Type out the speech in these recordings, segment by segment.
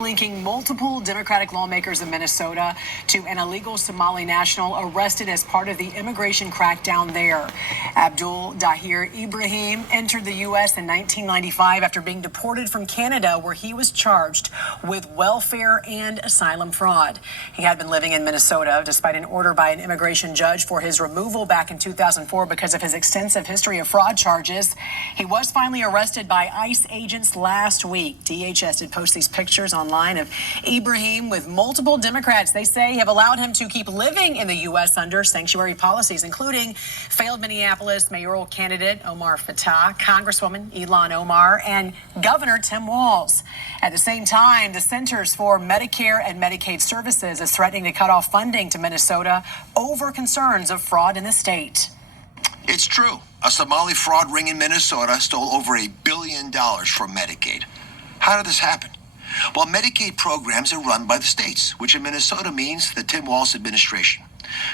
Linking multiple Democratic lawmakers in Minnesota to an illegal Somali national arrested as part of the immigration crackdown there. Abdul Dahir Ibrahim entered the U.S. in 1995 after being deported from Canada, where he was charged with welfare and asylum fraud. He had been living in Minnesota despite an order by an immigration judge for his removal back in 2004 because of his extensive history of fraud charges. He was finally arrested by ICE agents last week. DHS did post these pictures online of Ibrahim with multiple Democrats they say have allowed him to keep living in the U.S. under sanctuary policies, including failed Minneapolis mayoral candidate Omar Fattah, Congresswoman Ilhan Omar, and Governor Tim Walz. At the same time, the Centers for Medicare and Medicaid Services is threatening to cut off funding to Minnesota over concerns of fraud in the state. It's true. A Somali fraud ring in Minnesota stole over $1 billion from Medicaid. How did this happen? Well, Medicaid programs are run by the states, which in Minnesota means the Tim Walz administration.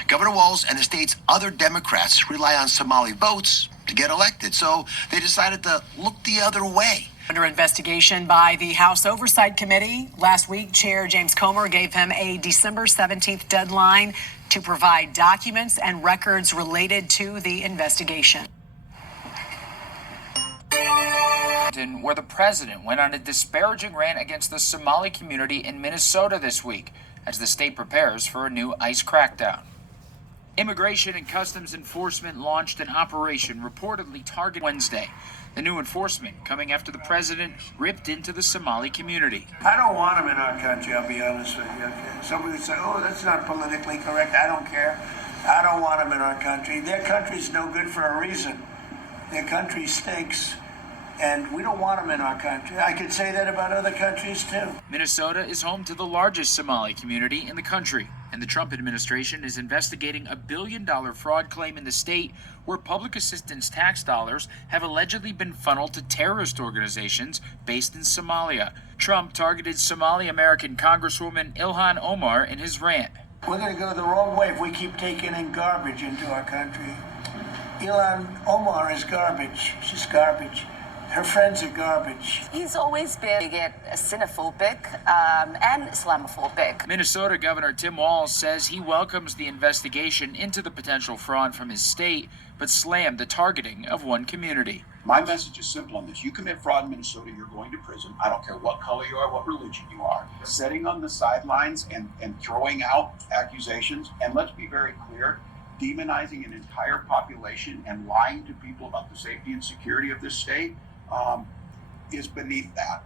Governor Walz and the state's other Democrats rely on Somali votes to get elected, so they decided to look the other way. Under investigation by the House Oversight Committee, last week, Chair James Comer gave him a December 17th deadline to provide documents and records related to the investigation. Where the president went on a disparaging rant against the Somali community in Minnesota this week as the state prepares for a new ICE crackdown. Immigration and Customs Enforcement launched an operation reportedly targeted Wednesday. The new enforcement coming after the president ripped into the Somali community. I don't want them in our country, I'll be honest with you. Okay? Somebody would say, oh, that's not politically correct. I don't care. I don't want them in our country. Their country's no good for a reason. Their country stinks. And we don't want them in our country. I could say that about other countries, too. Minnesota is home to the largest Somali community in the country, and the Trump administration is investigating a $1 billion fraud claim in the state where public assistance tax dollars have allegedly been funneled to terrorist organizations based in Somalia. Trump targeted Somali-American Congresswoman Ilhan Omar in his rant. We're going to go the wrong way if we keep taking in garbage into our country. Ilhan Omar is garbage. She's garbage. Her friends are garbage. He's always been xenophobic and Islamophobic. Minnesota Governor Tim Walz says he welcomes the investigation into the potential fraud from his state, but slammed the targeting of one community. My message is simple on this. You commit fraud in Minnesota, you're going to prison. I don't care what color you are, what religion you are. Sitting on the sidelines and throwing out accusations, and let's be very clear, demonizing an entire population and lying to people about the safety and security of this state is beneath that.